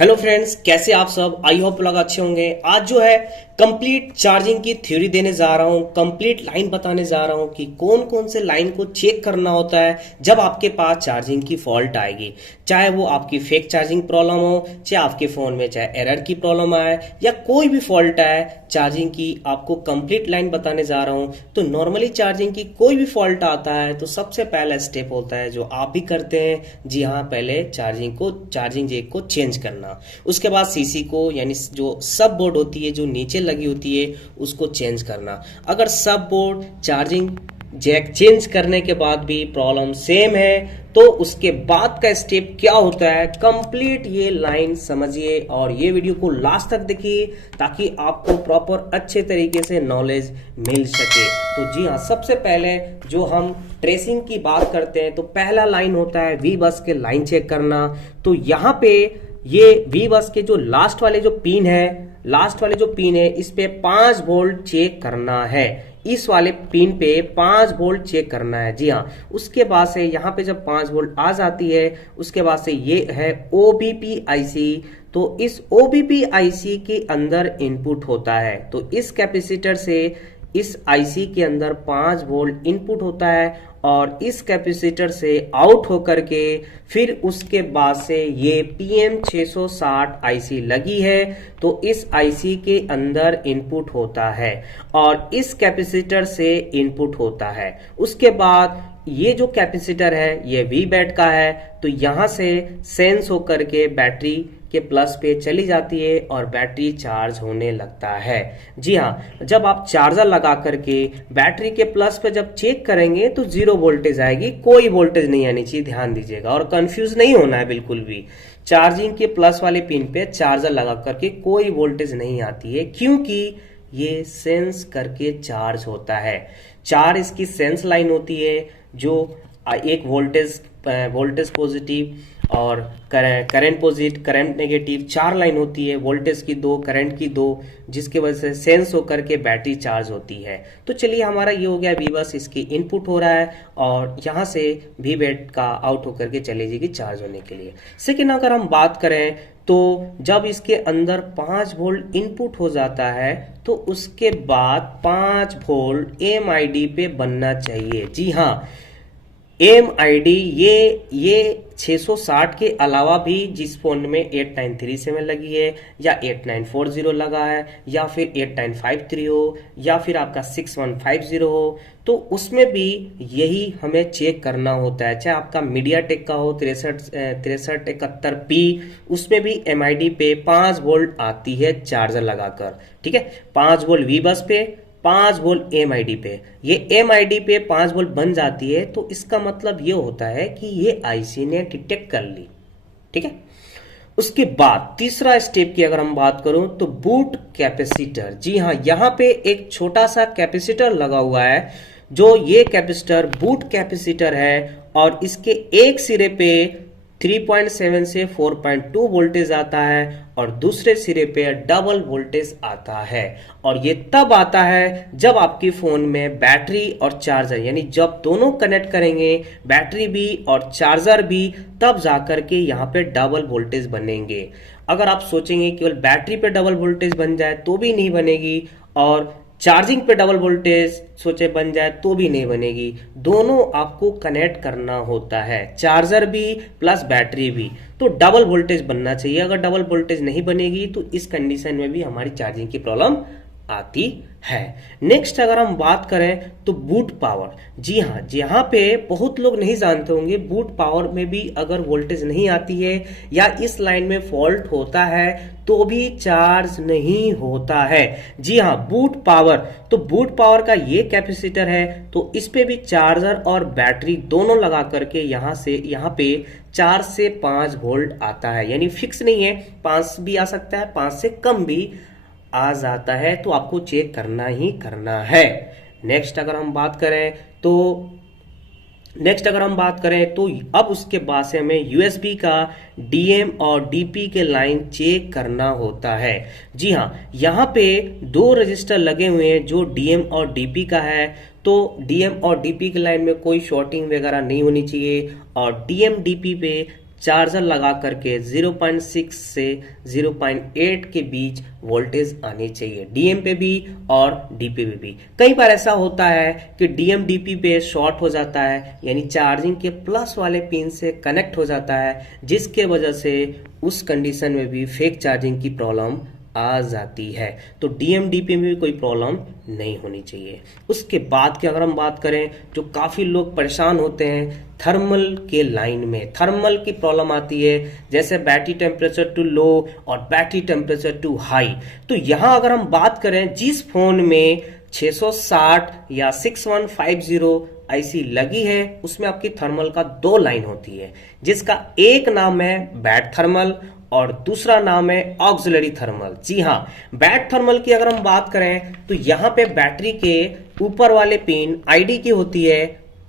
Hello friends, कैसे आप सब। आई होप लोग अच्छे होंगे। आज जो है कंप्लीट चार्जिंग की थ्योरी देने जा रहा हूँ, कंप्लीट लाइन बताने जा रहा हूँ कि कौन कौन से लाइन को चेक करना होता है जब आपके पास चार्जिंग की फॉल्ट आएगी। चाहे वो आपकी फेक चार्जिंग प्रॉब्लम हो, चाहे आपके फोन में चाहे एरर की प्रॉब्लम आए या कोई भी फॉल्ट आए चार्जिंग की, आपको कंप्लीट लाइन बताने जा रहा हूँ। तो नॉर्मली चार्जिंग की कोई भी फॉल्ट आता है तो सबसे पहला स्टेप होता है जो आप भी करते हैं, जी हाँ, पहले चार्जिंग जैक को चेंज करना। उसके बाद सीसी को, यानी जो सब बोर्ड होती है जो नीचे लगी होती है, उसको चेंज करना। अगर सब बोर्ड चार्जिंग जैक चेंज करने के बाद भी प्रॉब्लम सेम है तो उसके बाद का स्टेप क्या होता है, कंप्लीट ये लाइन समझिए और ये वीडियो को लास्ट तक देखिए ताकि आपको प्रॉपर अच्छे तरीके से नॉलेज मिल सके। तो जी हाँ, सबसे पहले जो हम ट्रेसिंग की बात करते हैं तो पहला लाइन होता है वी बस के लाइन चेक करना। तो यहाँ पे ये वी बस के जो लास्ट वाले जो पिन है इस पे 5 वोल्ट चेक करना है। इस वाले पिन पे 5 वोल्ट चेक करना है। जी हाँ, उसके बाद से यहाँ पे जब 5 वोल्ट आ जाती है उसके बाद से ये है ओबीपी आईसी। तो इस ओबीपी आईसी के अंदर इनपुट होता है। तो इस कैपेसिटर से इस आईसी के अंदर 5 वोल्ट इनपुट होता है और इस कैपेसिटर से आउट होकर के फिर उसके बाद से ये PM660 आईसी लगी है तो इस आईसी के अंदर इनपुट होता है और इस कैपेसिटर से इनपुट होता है। उसके बाद ये जो कैपेसिटर है ये वी बैट का है तो यहां से सेंस होकर के बैटरी के प्लस पे चली जाती है और बैटरी चार्ज होने लगता है। जी हाँ, जब आप चार्जर लगा करके बैटरी के प्लस पे जब चेक करेंगे तो 0 वोल्टेज आएगी, कोई वोल्टेज नहीं आनी चाहिए, ध्यान दीजिएगा और कंफ्यूज नहीं होना है बिल्कुल भी। चार्जिंग के प्लस वाले पिन पे चार्जर लगा करके कोई वोल्टेज नहीं आती है क्योंकि ये सेंस करके चार्ज होता है। 4 इसकी सेंस लाइन होती है जो एक वोल्टेज पॉजिटिव और करंट नेगेटिव 4 लाइन होती है, वोल्टेज की 2, करंट की 2, जिसके वजह से सेंस होकर के बैटरी चार्ज होती है। तो चलिए, हमारा ये हो गया वी बस, इसकी इनपुट हो रहा है और यहाँ से वी बैट का आउट होकर के चली जाएगी चार्ज होने के लिए। सेकेंड, अगर हम बात करें तो जब इसके अंदर 5 वोल्ट इनपुट हो जाता है तो उसके बाद 5 वोल्ट MID पे बनना चाहिए। जी हाँ, MID ये 660 के अलावा भी जिस फोन में 8937 लगी है या 8940 लगा है या फिर 8953 हो या फिर आपका 6150 हो तो उसमें भी यही हमें चेक करना होता है। चाहे आपका मीडियाटेक का हो 6371P, उसमें भी MID पे 5 वोल्ट आती है चार्जर लगाकर। ठीक है, 5 वोल्ट वी बस पे, 5 वोल्ट MID पे। ये MID पे 5 वोल्ट बन जाती है तो इसका मतलब ये होता है कि ये आईसी ने डिटेक्ट कर ली। ठीक है, उसके बाद तीसरा स्टेप की अगर हम बात करूं तो बूट कैपेसिटर। जी हाँ, यहाँ पे एक छोटा सा कैपेसिटर लगा हुआ है जो ये कैपेसिटर बूट कैपेसिटर है और इसके एक सिरे पे 3.7 से 4.2 वोल्टेज आता है और दूसरे सिरे पे डबल वोल्टेज आता है। और ये तब आता है जब आपके फोन में बैटरी और चार्जर, यानी जब दोनों कनेक्ट करेंगे बैटरी भी और चार्जर भी, तब जाकर के यहाँ पे डबल वोल्टेज बनेंगे। अगर आप सोचेंगे केवल बैटरी पे डबल वोल्टेज बन जाए तो भी नहीं बनेगी और चार्जिंग पे डबल वोल्टेज सोचे बन जाए तो भी नहीं बनेगी। दोनों आपको कनेक्ट करना होता है, चार्जर भी प्लस बैटरी भी, तो डबल वोल्टेज बनना चाहिए। अगर डबल वोल्टेज नहीं बनेगी तो इस कंडीशन में भी हमारी चार्जिंग की प्रॉब्लम आती है। नेक्स्ट अगर हम बात करें तो बूट पावर। जी हाँ, यहाँ पे बहुत लोग नहीं जानते होंगे, बूट पावर में भी अगर वोल्टेज नहीं आती है या इस लाइन में फॉल्ट होता है तो भी चार्ज नहीं होता है। जी हाँ, बूट पावर, तो बूट पावर का ये कैपेसिटर है तो इस पे भी चार्जर और बैटरी दोनों लगा करके यहाँ पे 4 से 5 वोल्ट आता है, यानी फिक्स नहीं है, 5 भी आ सकता है, 5 से कम भी आ जाता है, तो आपको चेक करना ही करना है। नेक्स्ट अगर हम बात करें तो अब उसके बाद से हमें यूएसबी का डीएम और डीपी के लाइन चेक करना होता है। जी हाँ, यहाँ पे 2 रजिस्टर लगे हुए हैं जो डीएम और डीपी का है, तो डीएम और डीपी के लाइन में कोई शॉर्टिंग वगैरह नहीं होनी चाहिए और डीएम डीपी पे चार्जर लगा करके 0.6 से 0.8 के बीच वोल्टेज आनी चाहिए, डीएम पे भी और डीपी पे भी। कई बार ऐसा होता है कि डीएम डीपी पे शॉर्ट हो जाता है, यानी चार्जिंग के प्लस वाले पिन से कनेक्ट हो जाता है, जिसके वजह से उस कंडीशन में भी फेक चार्जिंग की प्रॉब्लम आ जाती है। तो डीएमडीपी में भी कोई प्रॉब्लम नहीं होनी चाहिए। उसके बाद की अगर हम बात करें, जो काफ़ी लोग परेशान होते हैं थर्मल के लाइन में, थर्मल की प्रॉब्लम आती है, जैसे बैटरी टेम्परेचर टू लो और बैटरी टेम्परेचर टू हाई। तो यहाँ अगर हम बात करें, जिस फोन में 660 या 6150 आईसी लगी है, उसमें आपकी थर्मल का 2 लाइन होती है, जिसका एक नाम है बैट थर्मल और दूसरा नाम है ऑक्सिलरी थर्मल। जी हाँ, बैट थर्मल की अगर हम बात करें तो यहाँ पे बैटरी के ऊपर वाले पिन आईडी की होती है,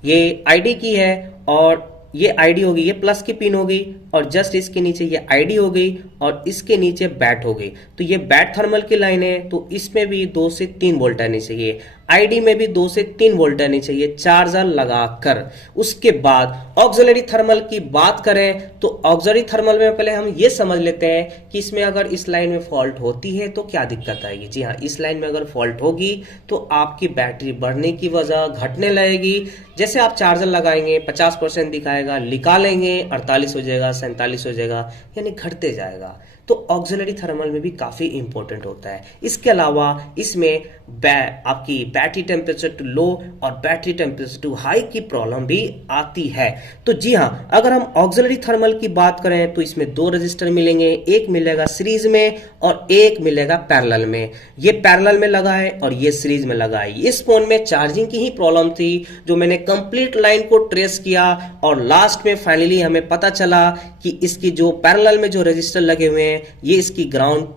ये आईडी की है और ये आईडी होगी, ये प्लस की पिन होगी और जस्ट इसके नीचे ये आईडी हो गई और इसके नीचे बैट हो गई। तो ये बैट थर्मल की लाइन है, तो इसमें भी 2 से 3 वोल्ट आनी चाहिए, आईडी में भी 2 से 3 वोल्ट आनी चाहिए चार्जर लगाकर। उसके बाद ऑक्सिलरी थर्मल की बात करें तो ऑक्सिलरी थर्मल में पहले हम ये समझ लेते हैं कि इसमें अगर इस लाइन में फॉल्ट होती है तो क्या दिक्कत आएगी। जी हाँ, इस लाइन में अगर फॉल्ट होगी तो आपकी बैटरी बढ़ने की वजह घटने लगेगी। जैसे आप चार्जर लगाएंगे 50% दिखाएगा, निकालेंगे 48 हो जाएगा, 47 हो जाएगा, यानी घटते जाएगा। तो ऑक्सिलरी थर्मल में भी काफी इंपॉर्टेंट होता है। इसके अलावा इसमें आपकी बैटरी टेम्परेचर टू लो और बैटरी टेम्परेचर टू हाई की प्रॉब्लम भी आती है। तो जी हाँ, अगर हम ऑक्सिलरी थर्मल की बात करें तो इसमें 2 रजिस्टर मिलेंगे, एक मिलेगा सीरीज में और एक मिलेगा पैरेलल में। ये पैरेलल में लगा है और ये सीरीज में लगा है। इस फोन में चार्जिंग की ही प्रॉब्लम थी, जो मैंने कंप्लीट लाइन को ट्रेस किया और लास्ट में फाइनली हमें पता चला कि इसकी जो पैरेलल में जो रजिस्टर लगे हुए हैं, ये इसकी ग्राउंड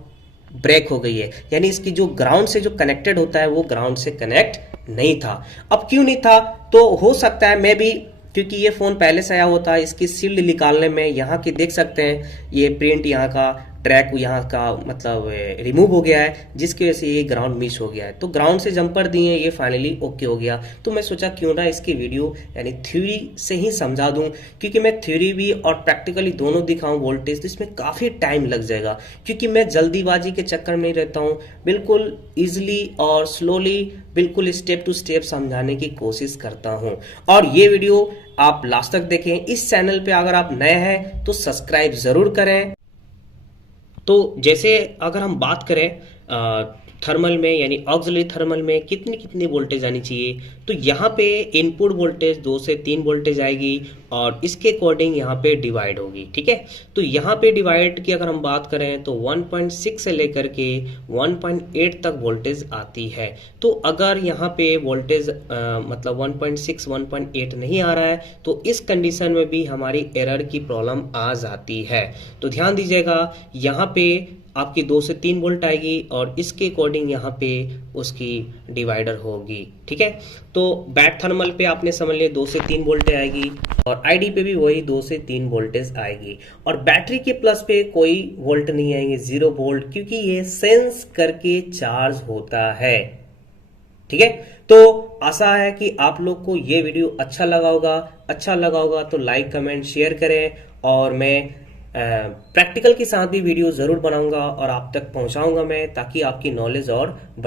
ब्रेक हो गई है, यानी इसकी जो ग्राउंड से जो कनेक्टेड होता है वो ग्राउंड से कनेक्ट नहीं था। अब क्यों नहीं था, तो हो सकता है मैं भी, क्योंकि ये फोन पहले से आया होता है, इसकी सील्ड निकालने में यहाँ की देख सकते हैं ये प्रिंट, यहाँ का ट्रैक यहाँ का मतलब रिमूव हो गया है, जिसकी वजह से ये ग्राउंड मिस हो गया है। तो ग्राउंड से जंपर दिए, ये फाइनली ओके हो गया। तो मैं सोचा क्यों ना इसकी वीडियो यानी थ्योरी से ही समझा दूं, क्योंकि मैं थ्योरी भी और प्रैक्टिकली दोनों दिखाऊं वोल्टेज, तो इसमें काफ़ी टाइम लग जाएगा, क्योंकि मैं जल्दीबाजी के चक्कर में नहीं रहता हूँ। बिल्कुल ईजिली और स्लोली, बिल्कुल स्टेप टू स्टेप समझाने की कोशिश करता हूँ। और ये वीडियो आप लास्ट तक देखें। इस चैनल पे अगर आप नए हैं तो सब्सक्राइब जरूर करें। तो जैसे अगर हम बात करें थर्मल में यानी ऑक्सिलरी थर्मल में कितनी कितनी वोल्टेज आनी चाहिए, तो यहाँ पे इनपुट वोल्टेज 2 से 3 वोल्टेज आएगी और इसके अकॉर्डिंग यहाँ पे डिवाइड होगी। ठीक है, तो यहाँ पे डिवाइड की अगर हम बात करें तो 1.6 से लेकर के 1.8 तक वोल्टेज आती है। तो अगर यहाँ पे वोल्टेज मतलब 1.6 1.8 नहीं आ रहा है तो इस कंडीशन में भी हमारी एरर की प्रॉब्लम आ जाती है। तो ध्यान दीजिएगा, यहाँ पे आपकी 2 से 3 वोल्ट आएगी और इसके अकॉर्डिंग यहाँ पे उसकी डिवाइडर होगी। ठीक है, तो बैट थर्मल पे आपने समझ लिया 2 से 3 वोल्ट आएगी और आईडी पे भी वही 2 से 3 वोल्टेज आएगी। और बैटरी के प्लस पे कोई वोल्ट नहीं आएंगे, 0 वोल्ट, क्योंकि ये सेंस करके चार्ज होता है। ठीक है, तो आशा है कि आप लोग को ये वीडियो अच्छा लगा होगा तो लाइक कमेंट शेयर करें, और मैं प्रैक्टिकल के साथ भी वीडियो जरूर बनाऊंगा और आप तक पहुंचाऊंगा मैं, ताकि आपकी नॉलेज और बढ़े।